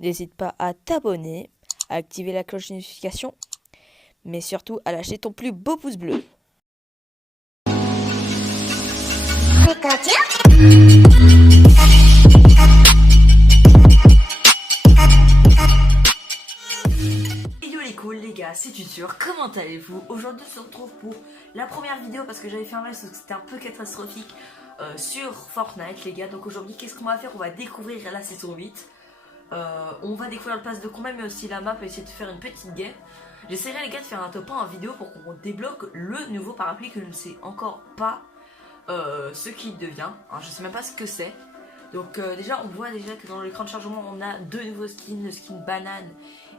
N'hésite pas à t'abonner, à activer la cloche de notification, mais surtout à lâcher ton plus beau pouce bleu. Yo les cool les gars, c'est Tutur, comment allez-vous? Aujourd'hui on se retrouve pour la première vidéo parce que j'avais fait un reste parce que c'était un peu catastrophique sur Fortnite les gars. Donc aujourd'hui qu'est-ce qu'on va faire? On va découvrir la saison 8. On va découvrir le pass de combat mais aussi la map et essayer de faire une petite game. J'essaierai les gars de faire un top 1 en vidéo pour qu'on débloque le nouveau parapluie que je ne sais encore pas ce qu'il devient. Alors, je sais même pas ce que c'est. Donc déjà on voit déjà que dans l'écran de chargement on a deux nouveaux skins, le skin banane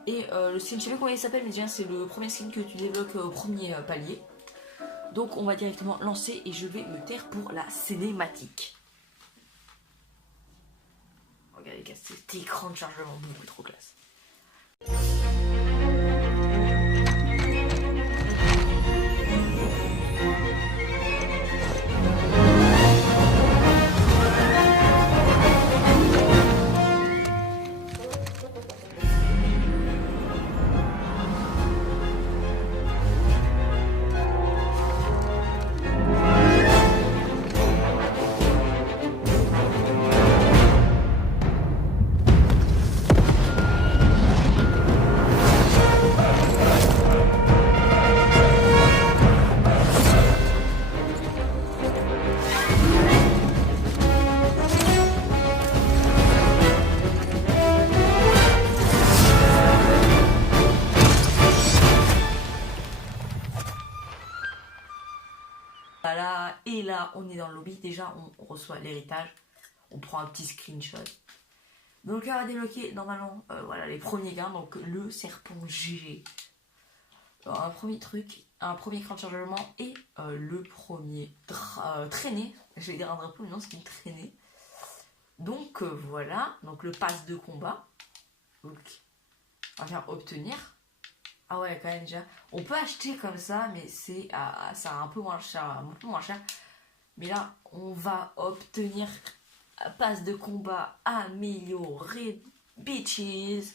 et le skin, je sais plus comment il s'appelle mais déjà c'est le premier skin que tu débloques au premier palier. Donc on va directement lancer et je vais me taire pour la cinématique. Regardez les gars, cet écran de chargement beaucoup trop classe. Voilà, et là on est dans le lobby, déjà on reçoit l'héritage, on prend un petit screenshot. Donc là on va débloquer normalement voilà, les premiers gains, donc le serpent GG. Alors, un premier truc, un premier cran de chargement et le premier traîné, je vais dire un drapeau mais non c'est une traînée. Donc voilà, donc le pass de combat, donc on va faire obtenir. Ah ouais, quand même déjà. On peut acheter comme ça, mais c'est ça un peu moins cher, un peu moins cher. Mais là, on va obtenir un pass de combat amélioré, bitches.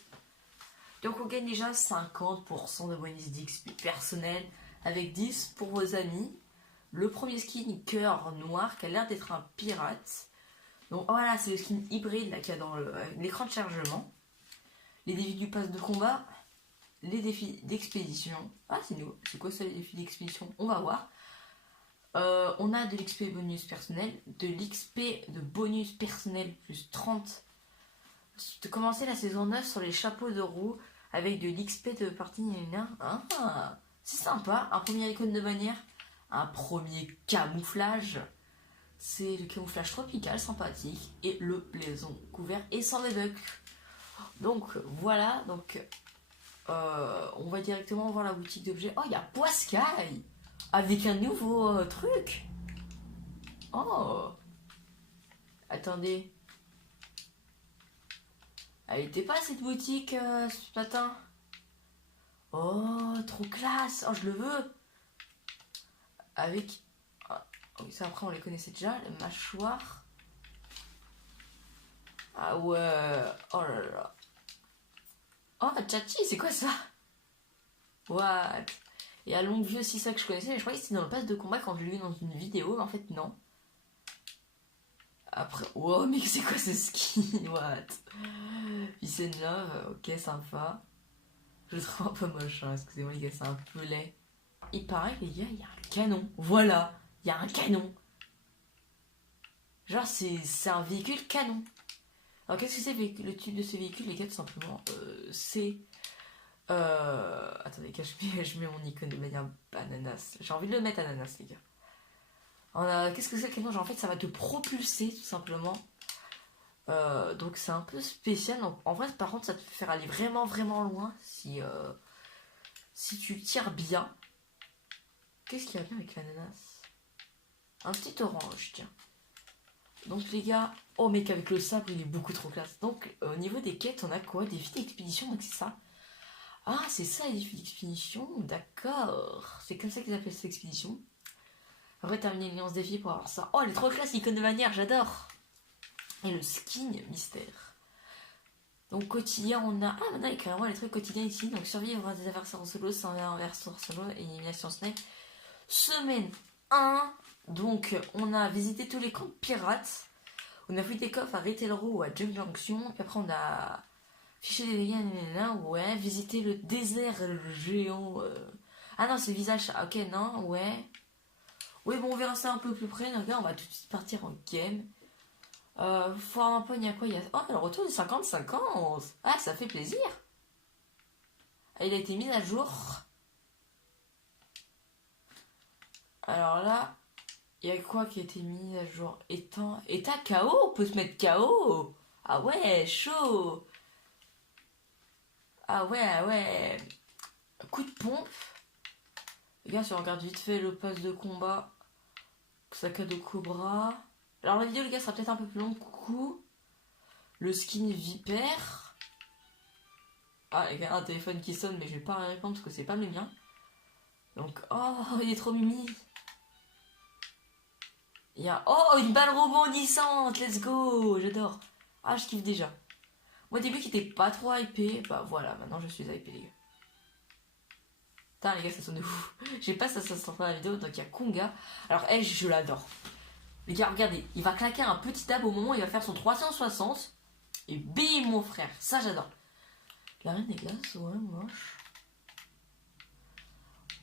Donc on gagne déjà 50% de bonus d'XP personnel avec 10 pour vos amis. Le premier skin cœur noir qui a l'air d'être un pirate. Donc voilà, c'est le skin hybride là qu'il y a dans l'écran de chargement. Les défis du pass de combat. Les défis d'expédition. Ah, c'est nouveau. C'est quoi ça, les défis d'expédition? On va voir. On a de l'XP bonus personnel, de l'XP de bonus personnel plus 30. De commencer la saison 9 sur les chapeaux de roue avec de l'XP de partie. Ah, c'est sympa. Un premier icône de bannière. Un premier camouflage. C'est le camouflage tropical, sympathique. Et le blason couvert et sans débug. Donc voilà. Donc. On va directement voir la boutique d'objets. Oh, il y a Poiscaille avec un nouveau truc. Oh, attendez. Elle était pas cette boutique ce matin? Oh, trop classe. Oh, je le veux. Avec... Oh, ça après on les connaissait déjà. Le mâchoire. Ah ouais. Oh là là. Oh, Chachi, c'est quoi ça? What? Et à longue vue aussi, ça que je connaissais, mais je croyais que c'était dans le pass de combat quand je l'ai vu dans une vidéo, mais en fait non. Après, wow, mais c'est quoi ce skin? What? Peace and love, ok, sympa. Je le trouve un peu moche, hein, excusez-moi les gars, c'est un peu laid. Il paraît, les gars, il y a un canon. Voilà, il y a un canon. Genre, c'est un véhicule canon. Alors, qu'est-ce que c'est le type de ce véhicule, les gars, tout simplement? C'est... Attendez, je mets mon icône de manière ananas. J'ai envie de le mettre ananas, les gars. Qu'est-ce que c'est le canon? Genre, en fait, ça va te propulser, tout simplement. Donc, c'est un peu spécial. Donc, en vrai, par contre, ça te fait faire aller vraiment, vraiment loin si tu tires bien. Qu'est-ce qu'il y a bien avec l'ananas? Un petit orange, tiens. Donc, les gars... Oh, mec, avec le sabre, il est beaucoup trop classe. Donc, au niveau des quêtes, on a quoi? Des défis d'expédition, donc c'est ça. Ah, c'est ça les défis d'expédition, d'accord. C'est comme ça qu'ils appellent cette expédition. Après, terminer les 11 défis pour avoir ça. Oh, elle est trop classe, l'icône de manière, j'adore. Et le skin mystère. Donc quotidien, on a... Ah, maintenant il y a carrément les trucs quotidiens ici. Donc survivre à des adversaires en solo, c'est un adversaire en solo et élimination snipe. Semaine 1. Donc on a visité tous les camps de pirates. On a fouillé des coffres à Retail Row ou à Junk Junction. Puis après on a fiché des dégâts, ouais. Visité le désert géant. Ah non, c'est le visage. Ok, non, ouais. Oui, bon, on verra ça un peu plus près. Donc là, on va tout de suite partir en game. Foire un peu, il y a quoi, Oh, le retour de 50-50. Ah, ça fait plaisir. Ah, il a été mis à jour. Alors là, il y a quoi qui a été mis à jour? État KO, on peut se mettre KO. Ah ouais, chaud. Ah ouais, ah ouais. Coup de pompe. Les gars, si on regarde vite fait le pass de combat, Sakado Cobra. Alors la vidéo, les gars, sera peut-être un peu plus longue. Coucou. Le skin Vipère. Ah, il y a un téléphone qui sonne, mais je vais pas répondre parce que c'est pas le mien. Donc, oh, il est trop mimi. Il y a, oh, une balle rebondissante, let's go, j'adore. Ah, je kiffe déjà. Moi, au début, qui était pas trop hypé, bah voilà, maintenant je suis hypé, les gars. Putain, les gars, ça sonne de ouf. J'ai pas ça sort dans la vidéo, donc il y a Konga. Alors, elle, je l'adore. Les gars, regardez, il va claquer un petit dab au moment où il va faire son 360. Et bim, mon frère, ça j'adore. La reine des glaces, ouais, moche.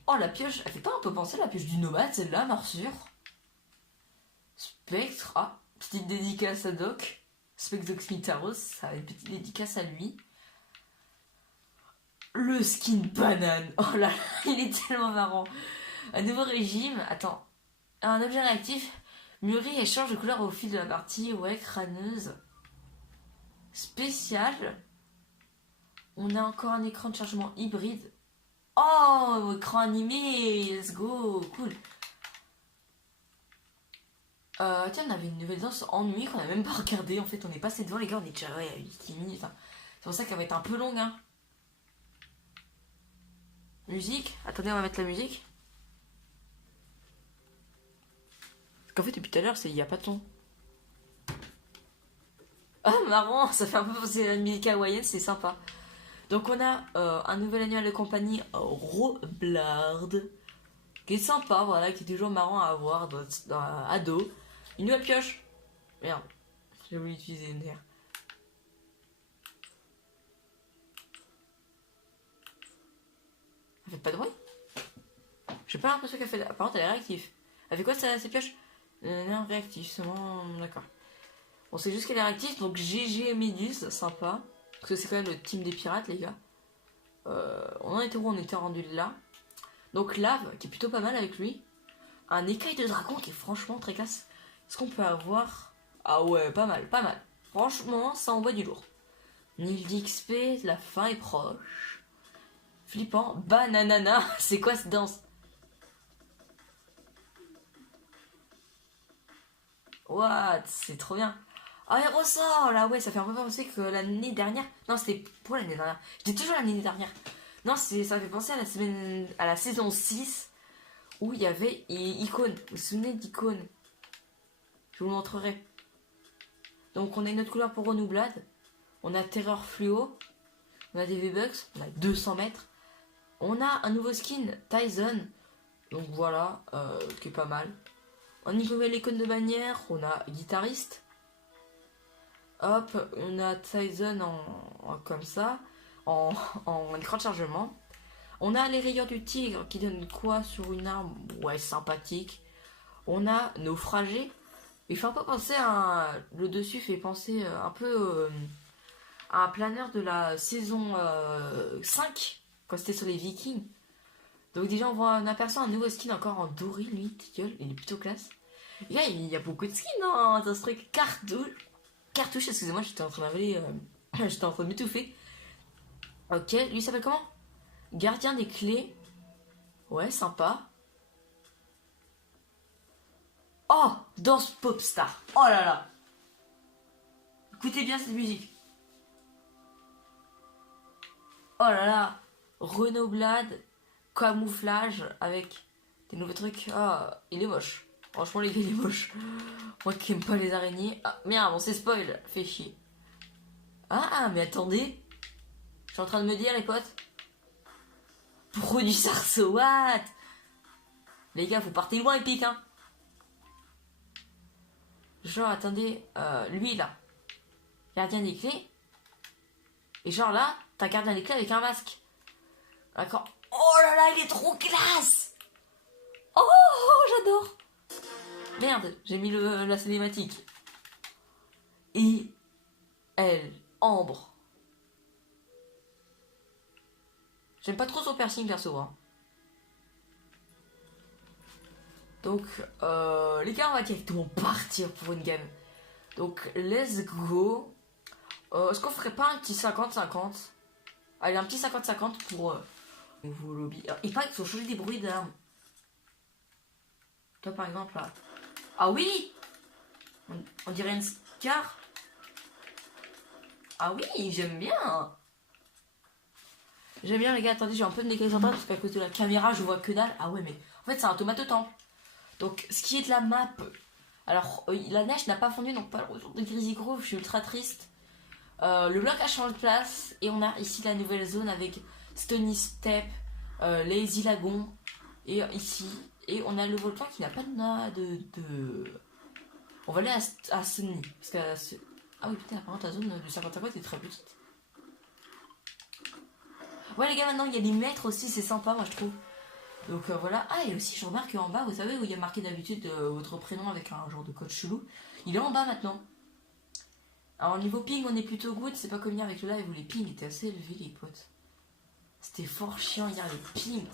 Oh, la pioche, elle fait pas un peu penser à la pioche du nomade, celle-là, morsure. Spectre, ah, petite dédicace à Doc. Spectre Doxmitaros, ça a une petite dédicace à lui. Le skin banane, oh là là, il est tellement marrant. Un nouveau régime, attends, un objet réactif mûrit et change de couleur au fil de la partie, ouais, crâneuse. Spécial. On a encore un écran de chargement hybride. Oh, écran animé, let's go, cool. Tiens, on avait une nouvelle danse en nuit qu'on a même pas regardé. En fait, on est passé devant, les gars, on est déjà ouais, à 8 minutes. Hein. C'est pour ça qu'elle va être un peu longue. Hein. Musique. Attendez, on va mettre la musique. Parce qu'en fait, depuis tout à l'heure, il n'y a pas de son. Ah, marrant, ça fait un peu penser à la musique hawaïenne, c'est sympa. Donc, on a un nouvel animal de compagnie, Roblard, qui est sympa, voilà, qui est toujours marrant à avoir à dos. Une nouvelle pioche. Merde, j'ai voulu utiliser une nerf. Elle fait pas de bruit. J'ai pas l'impression qu'elle fait. Par contre, elle est réactive. Elle fait quoi ces pioches? Non, réactive, seulement. D'accord. On sait juste qu'elle est réactive, donc GG Méduse, sympa. Parce que c'est quand même le team des pirates, les gars. On en était où? On était rendu là. Donc Lave, qui est plutôt pas mal avec lui. Un écaille de dragon qui est franchement très classe. Est-ce qu'on peut avoir... Ah ouais, pas mal, pas mal. Franchement, ça envoie du lourd. Nil d'XP, la fin est proche. Flippant. Bananana, c'est quoi cette danse? What? C'est trop bien. Ah, il ressort là, ouais, ça fait un peu penser que l'année dernière. Non, c'était pour l'année dernière. Je dis toujours l'année dernière. Non, ça fait penser à la saison 6 où il y avait Icône. Vous vous souvenez d'Icône? Je vous montrerai. Donc, on a une autre couleur pour Renoublade. On a Terreur Fluo. On a des V-Bucks. On a 200 mètres. On a un nouveau skin, Tyson. Donc voilà, qui est pas mal. On a une nouvelle icône de bannière. On a guitariste. Hop, on a Tyson comme ça. En écran de chargement. On a les rayures du tigre qui donnent quoi sur une arme? Ouais, sympathique. On a Naufragé. Il fait un peu penser à... Le dessus fait penser un peu à un planeur de la saison 5, quand c'était sur les Vikings. Donc déjà, on aperçoit un nouveau skin encore en doré, lui, gueule, il est plutôt classe. Et là, il y a beaucoup de skins dans ce truc. Cartouche, excusez-moi, j'étais en train d'avaler... j'étais en train de m'étouffer. Ok, lui s'appelle comment? Gardien des clés. Ouais, sympa. Oh, danse popstar. Oh là là. Écoutez bien cette musique. Oh là là. Renoublade. Camouflage avec des nouveaux trucs. Ah, il est moche. Franchement, les gars, il est moche. Moi qui aime pas les araignées. Ah, merde, on s'est spoil. Fait chier. Ah, mais attendez. Je suis en train de me dire, les potes. Produit sarceau, what? Les gars, vous partez loin, épique, hein. Genre, attendez, lui, là. Gardien des clés. Et genre là, t'as gardien des clés avec un masque. D'accord. Oh là là, il est trop classe. Oh, j'adore. Merde, j'ai mis la cinématique. Et elle, Ambre. J'aime pas trop son piercing perso. Hein. Donc, les gars, on va directement partir pour une game. Donc, let's go. Est-ce qu'on ferait pas un petit 50-50? Allez, un petit 50-50 pour nouveau lobby. Il paraît qu'il faut changer des bruits d'armes. Toi, par exemple, là. Ah oui! On dirait une Scar. Ah oui, j'aime bien. J'aime bien, les gars. Attendez, j'ai un peu de décalage central parce qu'à cause de la caméra, je vois que dalle. Ah ouais, mais en fait, c'est un tomate temple. Donc, ce qui est de la map. Alors, la neige n'a pas fondu, donc pas le retour de Greasy Grove. Je suis ultra triste. Le bloc a changé de place. Et on a ici la nouvelle zone avec Stony Step, Lazy Lagon. Et ici. Et on a le volcan qui n'a pas de... On va aller à Stony. Parce que... Ah oui, putain, par contre, la zone du 50-50 est très petite. Ouais, les gars, maintenant, il y a des mètres aussi. C'est sympa, moi, je trouve. Donc voilà. Ah, et aussi, je remarque en bas, vous savez où il y a marqué d'habitude votre prénom avec un genre de code chelou. Il est en bas maintenant. Alors, niveau ping, on est plutôt good. C'est pas comme hier avec le live où les pings étaient assez élevés, les potes. C'était fort chiant hier, les pings.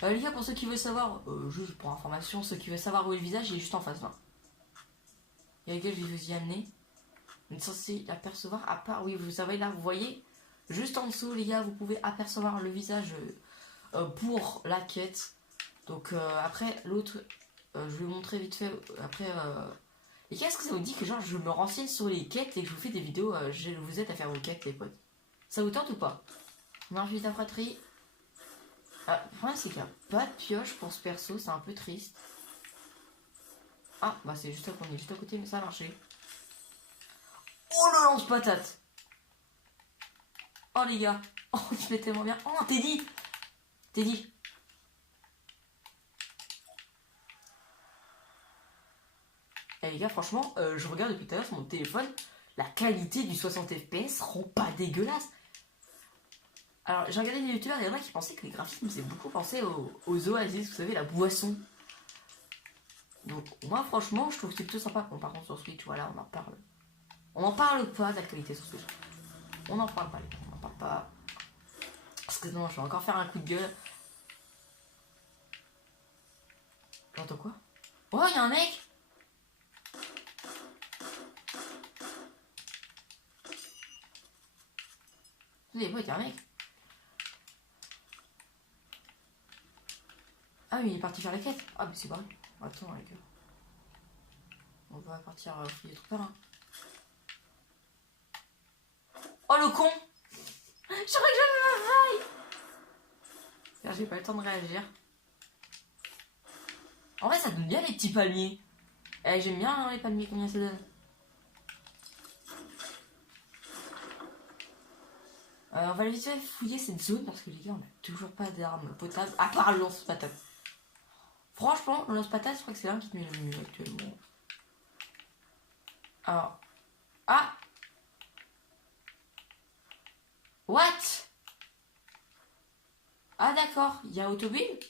Les gars, pour ceux qui veulent savoir, juste pour information, ceux qui veulent savoir où est le visage, il est juste en face là. Et les gars, je vais vous y amener. Vous êtes censé l'apercevoir à part. Oui, vous savez là, vous voyez. Juste en dessous, les gars, vous pouvez apercevoir le visage pour la quête. Donc après, l'autre, je vais vous montrer vite fait. Après, et qu'est-ce que ça vous dit que genre je me renseigne sur les quêtes et que je vous fais des vidéos, je vous aide à faire vos quêtes, les potes. Ça vous tente ou pas? On a juste la fratrie. Le problème, c'est qu'il n'y a pas de pioche pour ce perso, c'est un peu triste. Ah, bah c'est juste qu'on est juste à côté, mais ça a marché. Oh le lance-patate! Oh les gars! Oh, tu fais tellement bien! Oh, Teddy! Teddy! Et les gars, franchement, je regarde depuis tout à l'heure sur mon téléphone, la qualité du 60 FPS rend pas dégueulasse. Alors, j'ai regardé des youtubeurs, il y en a qui pensaient que les graphismes faisaient beaucoup penser aux Oasis, vous savez, la boisson. Donc, moi, franchement, je trouve que c'est plutôt sympa. Bon, par contre, sur Switch, voilà, on en parle. On n'en parle pas de la qualité sur Switch. On n'en parle pas, les gars, on n'en parle pas. Parce que non, je vais encore faire un coup de gueule. J'entends quoi? Oh, il y a un mec! Vous savez pas, il y a un mec? Ah, mais il est parti faire la quête. Ah, mais c'est pas vrai. Attends, les gars. On va partir fouiller trop tard. Oh, le con! Je crois que j'avais ma faille! J'ai pas le temps de réagir. En vrai, ça donne bien les petits palmiers. J'aime bien hein, les palmiers, combien ça donne. On va vite fait fouiller cette zone parce que les gars, on a toujours pas d'armes potables à part le lance-patate. Franchement, le lance-patate, je crois que c'est l'arme qui te met le mieux actuellement. Alors. Ah! What? Ah d'accord, il y a Autobuild.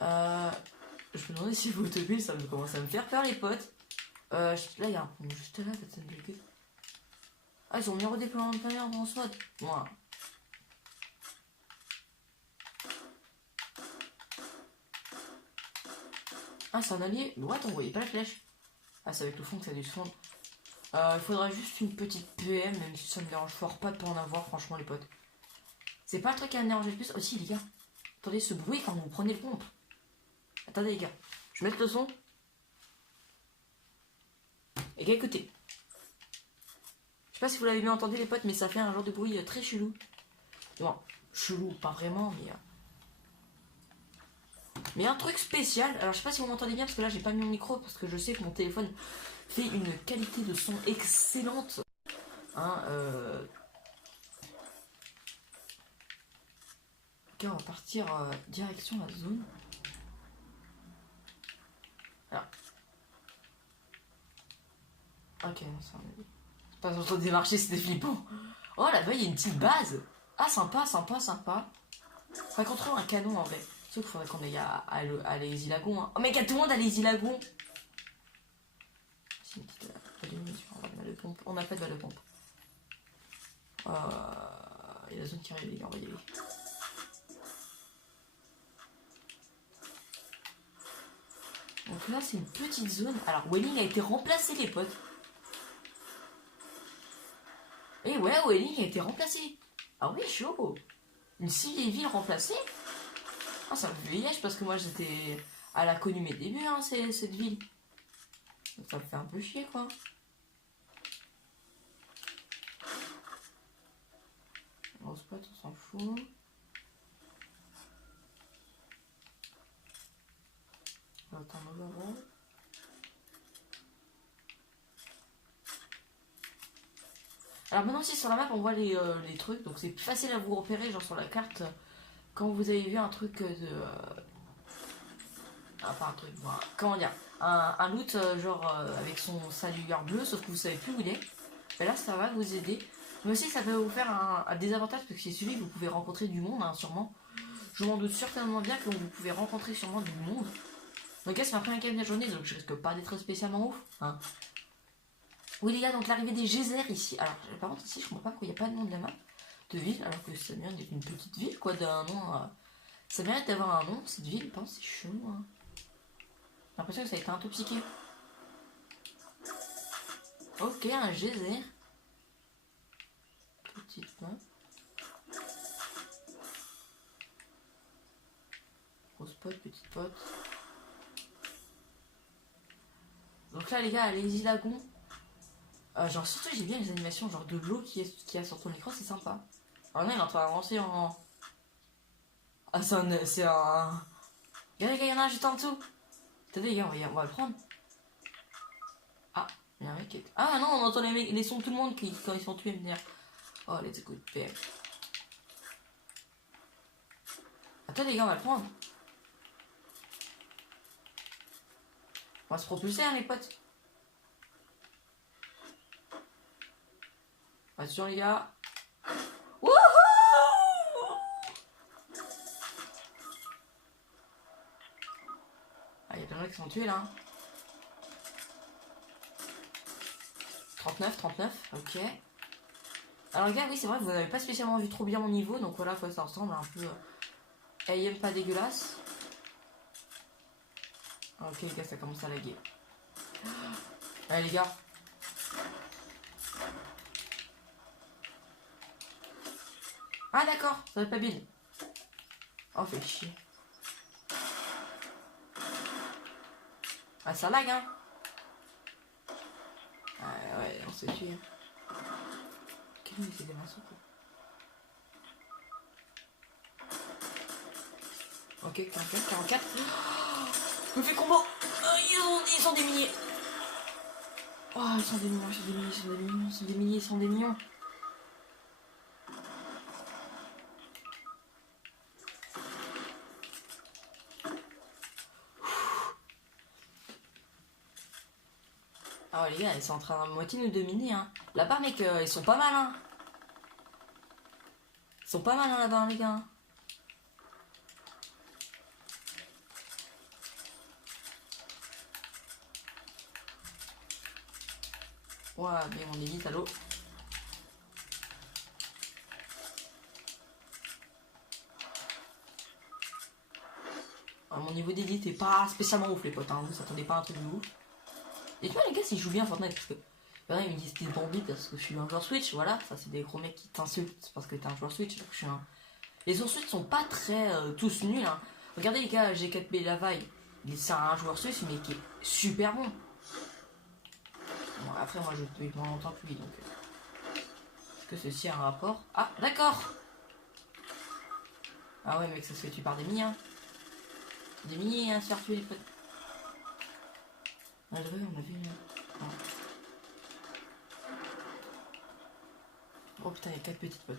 Je me demandais si Autobuild ça me commence à me faire peur les potes. Là il y a un pont juste là, ça me dégueule. Ah ils ont mis un redéploiement de panneau en SWAT. Moi. Ah c'est un allié. What, on voyait pas la flèche. Ah c'est avec le fond que ça a dû se fondre. Il faudra juste une petite PM, même si ça me dérange fort pas de pas en avoir, franchement, les potes. C'est pas le truc à me déranger le plus. Aussi, les gars, attendez ce bruit quand vous prenez le pompe. Attendez, les gars, je vais mettre le son. Et gars, écoutez. Je sais pas si vous l'avez bien entendu, les potes, mais ça fait un genre de bruit très chelou. Bon, chelou, pas vraiment, mais. Mais un truc spécial, alors je sais pas si vous m'entendez bien parce que là j'ai pas mis mon micro parce que je sais que mon téléphone fait une qualité de son excellente. Hein, Ok, on va partir direction la zone. Alors. Ok, non, ça c'est pas en train de démarcher, c'était flippant. Oh là-bas, il y a une petite base. Ah, sympa, sympa, sympa. Faudrait qu'on trouve un canon en vrai. Sauf qu'il faudrait qu'on aille à Lazy Lagoon. Hein. Oh, mec, il y a tout le monde à Lazy Lagoon. C'est une petite balle de munitions, on va de balle de pompe. On n'a pas de balle de pompe. Il y a la zone qui arrive, les gars, on va y aller. Donc là, c'est une petite zone. Alors, Welling a été remplacé, les potes. Et ouais, Welling a été remplacé. Ah oui, chaud. Une ville remplacée. Ah, ça me fait vieillage parce que moi, j'étais... Elle a connu mes débuts, hein, cette ville. Donc, ça me fait un peu chier, quoi. On spot, on s'en fout. On va attendre overall. Alors maintenant si sur la map on voit les trucs, donc c'est plus facile à vous repérer, genre sur la carte, quand vous avez vu un truc de... Ah pas un truc, voilà. Comment dire, un loot genre avec son salueur bleu, sauf que vous savez plus où il est. Et là ça va vous aider. Mais aussi ça peut vous faire un désavantage, parce que c'est celui que vous pouvez rencontrer du monde, hein, sûrement. Je m'en doute certainement bien que vous pouvez rencontrer sûrement du monde. Donc là c'est ma première game de la journée, donc je risque pas d'être spécialement ouf. Hein. Oui les gars, donc l'arrivée des geysers ici. Alors par contre ici je comprends pas pourquoi il n'y a pas de nom de la map de ville, alors que ça mérite d'être une petite ville quoi, d'un nom. Ça mérite d'avoir un nom cette ville, je pense c'est chelou. Hein. J'ai l'impression que ça a été intoxiqué. Ok, un geyser. Petite map. Grosse pote, petite pote. Donc là les gars, Lazy Lagoon. Genre surtout j'ai bien les animations genre de l'eau qui a sur ton écran, c'est sympa. Alors là il est en train d'avancer en... Ah c'est un... Regardez les gars, il y en a un juste en dessous. Attendez les gars, on va le prendre. Ah, il y a un mec qui est... Ah non, on entend les sons de tout le monde quand ils sont tués venir. Oh let's go PM. Attendez les gars, on va le prendre. On va se propulser hein les potes. Attention les gars. Wouhou! Ah, il y a plein de mecs qui sont tués là. 39, ok. Alors les gars, oui c'est vrai, vous n'avez pas spécialement vu trop bien mon niveau, donc voilà, ça ressemble un peu... AM pas dégueulasse. Ok les gars, ça commence à laguer. Allez les gars. Ah d'accord, ça va pas build. Oh fait chier. Ah ça lag hein. Ah ouais, on s'est tué. Quel est des morceaux quoi. Ok, 44. Je me fais combo. Ils sont des milliers. Oh, ils sont des millions, ils sont des millions. Ah ouais, les gars, ils sont en train de moitié nous dominer. Hein. Là-bas, mec, ils sont pas mal. Hein. Ils sont pas mal hein, là-bas, les gars. Ouais, mais on est vite à l'eau. Mon niveau d'élite est pas spécialement ouf, les potes. Hein. Vous s'attendez pas à un truc de ouf. Et tu vois, les gars, s'ils jouent bien à Fortnite, parce que. Bah, ils me disent que t'es bandit parce que je suis un joueur Switch, voilà. Ça, c'est des gros mecs qui t'insultent parce que t'es un joueur Switch. Donc je suis un... Les joueurs Switch sont pas très tous nuls. Hein. Regardez, les gars, G4B Lavaille. C'est un joueur Switch, mais qui est super bon. Bon, après, moi, je joue moins longtemps que lui, donc. Est-ce que ceci a un rapport? Ah, d'accord! Ah ouais, mec, ça se fait tu par des millions. Des mini à se faire tuer les potes. Ah, je vois, on a vu. Ah. Oh putain, il y a 4 petites potes.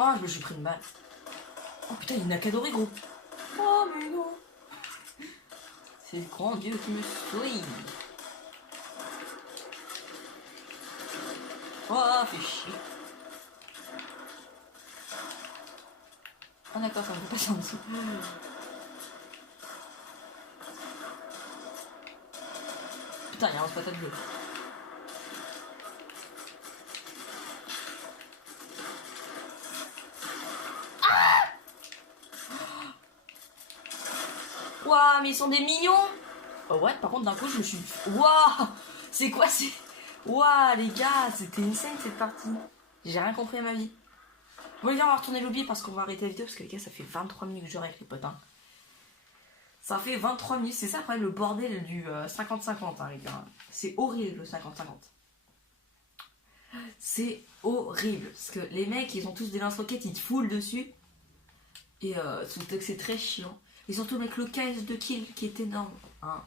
Oh, je me suis pris une balle. Oh putain, il n'a qu'à doré, gros. Oh, mais non. C'est le grand Dieu qui me sourit. Oh, fait chier. Ah d'accord, ça me fait passer en dessous. Putain, il y a un patate bleu. Waouh, mais ils sont des mignons. Oh ouais, par contre d'un coup je me suis... Waouh. C'est quoi c'est... Waouh les gars, c'était insane cette partie. J'ai rien compris à ma vie. Bon les gars, on va retourner lobby parce qu'on va arrêter la vidéo. Parce que les gars, ça fait 23 minutes que je joue avec les potes. Hein. Ça fait 23 minutes, c'est ça après le bordel du 50-50 hein, les gars. C'est horrible le 50-50. C'est horrible. Parce que les mecs, ils ont tous des lance-roquettes, ils te foulent dessus. Et c'est très chiant. Et surtout avec le KS de kill qui est énorme. Hein.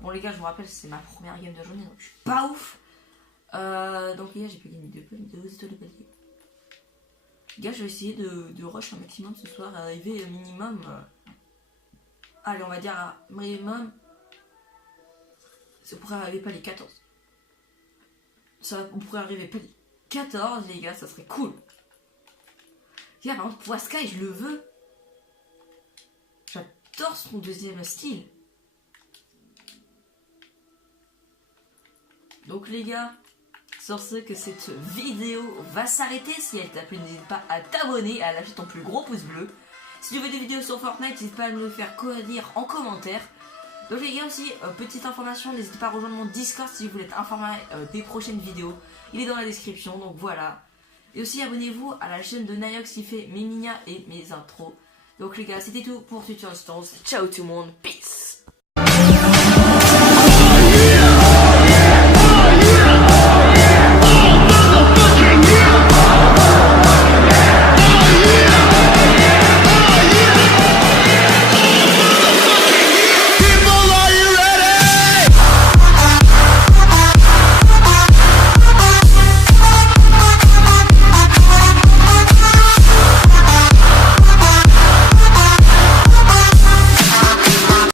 Bon les gars, je vous rappelle, c'est ma première game de journée, donc je suis pas ouf. Donc les gars, j'ai pas gagné de étoiles de palier. Les gars, je vais essayer de rush un maximum ce soir, arriver au minimum. Allez, on va dire à minimum. Ça pourrait arriver pas les 14. On pourrait arriver pas les 14, les gars, ça serait cool. Les gars, par contre, Poiscaille, je le veux. J'adore son deuxième style. Donc les gars, sur ce que cette vidéo va s'arrêter. Si elle t'a plu, n'hésite pas à t'abonner, à lâcher ton plus gros pouce bleu. Si tu veux des vidéos sur Fortnite, n'hésite pas à me le faire dire en commentaire. Donc les gars aussi, petite information, n'hésitez pas à rejoindre mon Discord si vous voulez être informé des prochaines vidéos. Il est dans la description, donc voilà. Et aussi abonnez-vous à la chaîne de Nayox qui fait mes minas et mes intros. Donc les gars, c'était tout pour Tutorial Stones. Ciao tout le monde, peace.